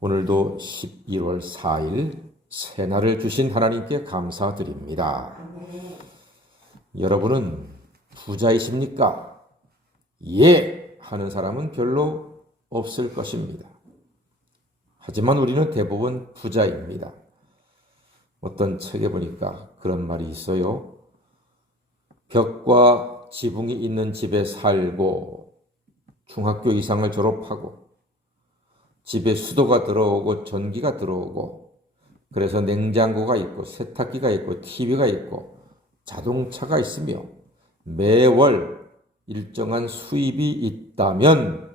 오늘도 11월 4일 새날을 주신 하나님께 감사드립니다. 여러분은 부자이십니까? 예! 하는 사람은 별로 없을 것입니다. 하지만 우리는 대부분 부자입니다. 어떤 책에 보니까 그런 말이 있어요. 벽과 지붕이 있는 집에 살고 중학교 이상을 졸업하고 집에 수도가 들어오고 전기가 들어오고 그래서 냉장고가 있고 세탁기가 있고 TV가 있고 자동차가 있으며 매월 일정한 수입이 있다면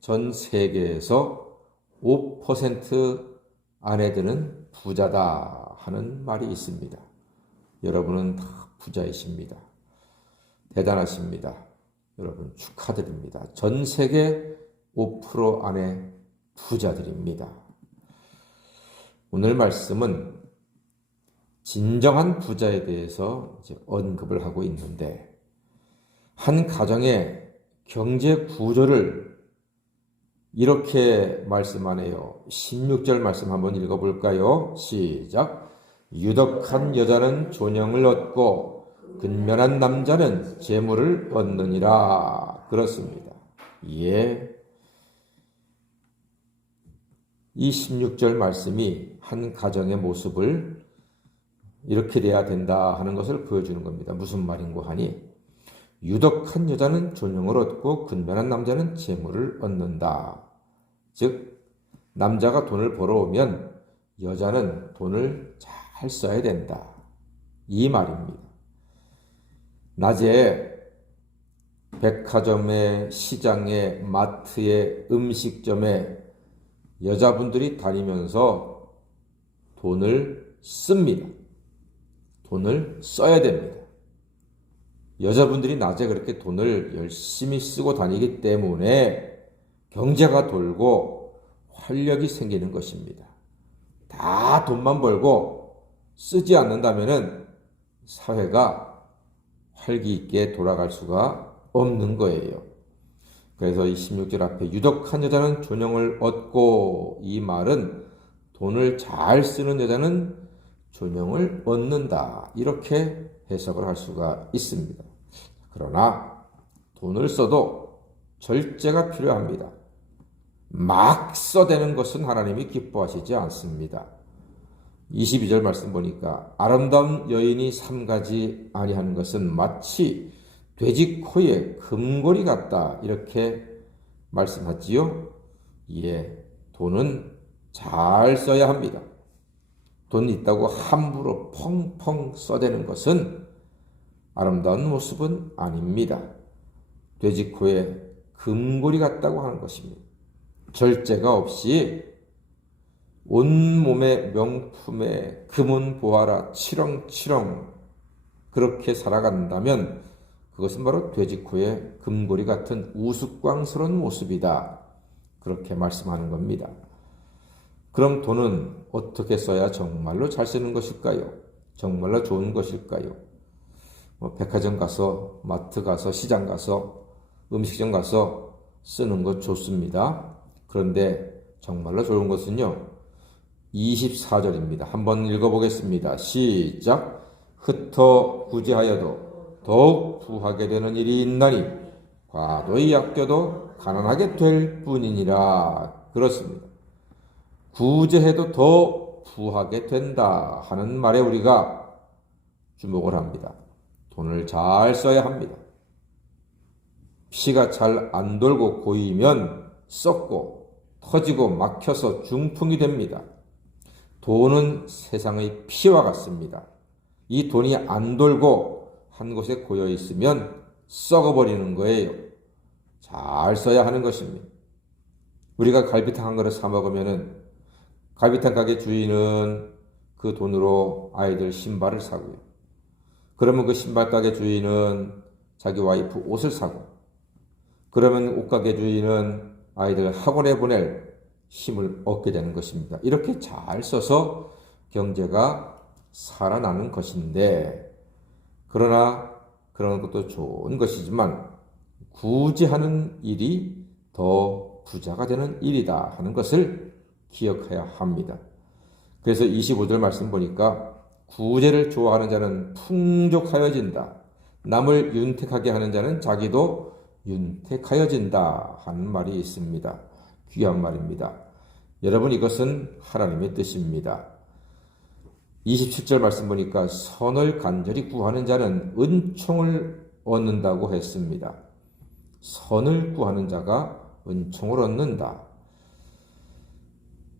전 세계에서 5% 안에 드는 부자다 하는 말이 있습니다. 여러분은 다 부자이십니다. 대단하십니다. 여러분 축하드립니다. 전 세계 5% 안에 부자들입니다. 오늘 말씀은 진정한 부자에 대해서 언급을 하고 있는데 한 가정의 경제 구조를 이렇게 말씀하네요. 16절 말씀 한번 읽어볼까요? 시작. 유덕한 여자는 존영을 얻고 근면한 남자는 재물을 얻느니라. 그렇습니다. 예. 이 16절 말씀이 한 가정의 모습을 이렇게 돼야 된다 하는 것을 보여주는 겁니다. 무슨 말인고 하니 유덕한 여자는 존영을 얻고 근면한 남자는 재물을 얻는다. 즉 남자가 돈을 벌어오면 여자는 돈을 잘 써야 된다. 이 말입니다. 낮에 백화점에 시장에 마트에 음식점에 여자분들이 다니면서 돈을 씁니다. 돈을 써야 됩니다. 여자분들이 낮에 그렇게 돈을 열심히 쓰고 다니기 때문에 경제가 돌고 활력이 생기는 것입니다. 다 돈만 벌고 쓰지 않는다면 사회가 활기 있게 돌아갈 수가 없는 거예요. 그래서 이 16절 앞에 유덕한 여자는 존영을 얻고 이 말은 돈을 잘 쓰는 여자는 존영을 얻는다. 이렇게 해석을 할 수가 있습니다. 그러나 돈을 써도 절제가 필요합니다. 막 써대는 것은 하나님이 기뻐하시지 않습니다. 22절 말씀 보니까 아름다운 여인이 삼가지 아니하는 것은 마치 돼지 코에 금고리 같다 이렇게 말씀하지요. 예, 돈은 잘 써야 합니다. 돈 있다고 함부로 펑펑 써대는 것은 아름다운 모습은 아닙니다. 돼지 코에 금고리 같다고 하는 것입니다. 절제가 없이 온몸에 명품에 금은 보아라 치렁치렁 그렇게 살아간다면 그것은 바로 돼지코의 금고리 같은 우스꽝스러운 모습이다. 그렇게 말씀하는 겁니다. 그럼 돈은 어떻게 써야 정말로 잘 쓰는 것일까요? 정말로 좋은 것일까요? 백화점 가서, 마트 가서, 시장 가서, 음식점 가서 쓰는 것 좋습니다. 그런데 정말로 좋은 것은요. 24절입니다. 한번 읽어보겠습니다. 시작. 흩어 구제하여도 더욱 부하게 되는 일이 있나니 과도히 아껴도 가난하게 될 뿐이니라. 그렇습니다. 구제해도 더 부하게 된다 하는 말에 우리가 주목을 합니다. 돈을 잘 써야 합니다. 피가 잘 안 돌고 고이면 썩고 터지고 막혀서 중풍이 됩니다. 돈은 세상의 피와 같습니다. 이 돈이 안 돌고 한 곳에 고여 있으면 썩어버리는 거예요. 잘 써야 하는 것입니다. 우리가 갈비탕 한 그릇 사 먹으면은 갈비탕 가게 주인은 그 돈으로 아이들 신발을 사고요. 그러면 그 신발 가게 주인은 자기 와이프 옷을 사고, 그러면 옷가게 주인은 아이들 학원에 보낼 힘을 얻게 되는 것입니다. 이렇게 잘 써서 경제가 살아나는 것인데, 그러나 그런 것도 좋은 것이지만 구제하는 일이 더 부자가 되는 일이다 하는 것을 기억해야 합니다. 그래서 25절 말씀 보니까 구제를 좋아하는 자는 풍족하여진다. 남을 윤택하게 하는 자는 자기도 윤택하여진다 하는 말이 있습니다. 귀한 말입니다. 여러분, 이것은 하나님의 뜻입니다. 27절 말씀 보니까 선을 간절히 구하는 자는 은총을 얻는다고 했습니다. 선을 구하는 자가 은총을 얻는다.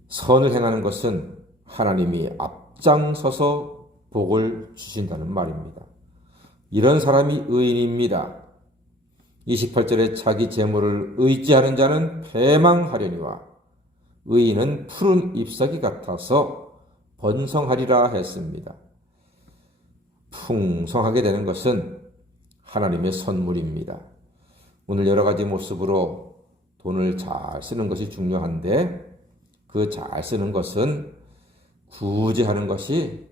선을 행하는 것은 하나님이 앞장서서 복을 주신다는 말입니다. 이런 사람이 의인입니다. 28절에 자기 재물을 의지하는 자는 패망하려니와 의인은 푸른 잎사귀 같아서 번성하리라 했습니다. 풍성하게 되는 것은 하나님의 선물입니다. 오늘 여러 가지 모습으로 돈을 잘 쓰는 것이 중요한데 그 잘 쓰는 것은 구제하는 것이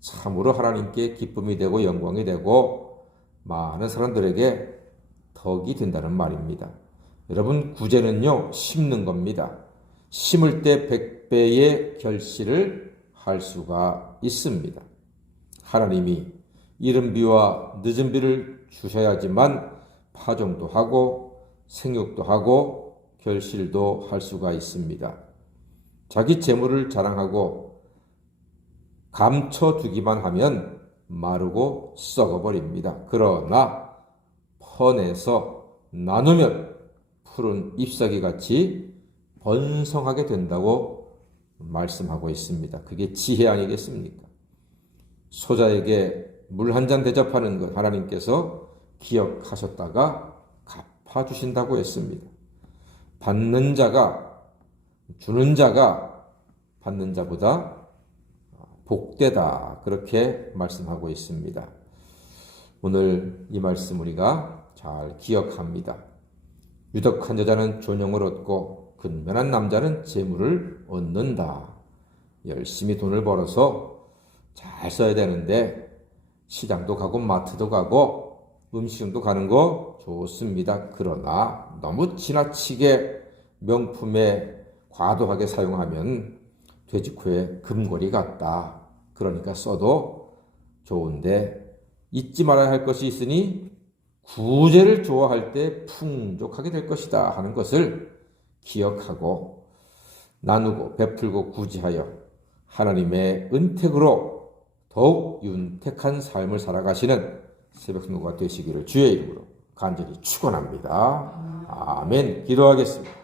참으로 하나님께 기쁨이 되고 영광이 되고 많은 사람들에게 덕이 된다는 말입니다. 여러분, 구제는요, 심는 겁니다. 심을 때 100배의 결실을 할 수가 있습니다. 하나님이 이른 비와 늦은 비를 주셔야지만 파종도 하고 생육도 하고 결실도 할 수가 있습니다. 자기 재물을 자랑하고 감춰두기만 하면 마르고 썩어버립니다. 그러나 퍼내서 나누면 푸른 잎사귀 같이 번성하게 된다고 말씀하고 있습니다. 그게 지혜 아니겠습니까? 소자에게 물 한 잔 대접하는 것 하나님께서 기억하셨다가 갚아주신다고 했습니다. 받는 자가 주는 자가 받는 자보다 복되다, 그렇게 말씀하고 있습니다. 오늘 이 말씀 우리가 잘 기억합니다. 유덕한 여자는 존영을 얻고 근면한 남자는 재물을 얻는다. 열심히 돈을 벌어서 잘 써야 되는데 시장도 가고 마트도 가고 음식점도 가는 거 좋습니다. 그러나 너무 지나치게 명품에 과도하게 사용하면 돼지코에 금고리 같다. 그러니까 써도 좋은데 잊지 말아야 할 것이 있으니 구제를 좋아할 때 풍족하게 될 것이다 하는 것을 기억하고 나누고 베풀고 구제하여 하나님의 은택으로 더욱 윤택한 삶을 살아가시는 새벽 성도가 되시기를 주의 이름으로 간절히 축원합니다. 아멘. 기도하겠습니다.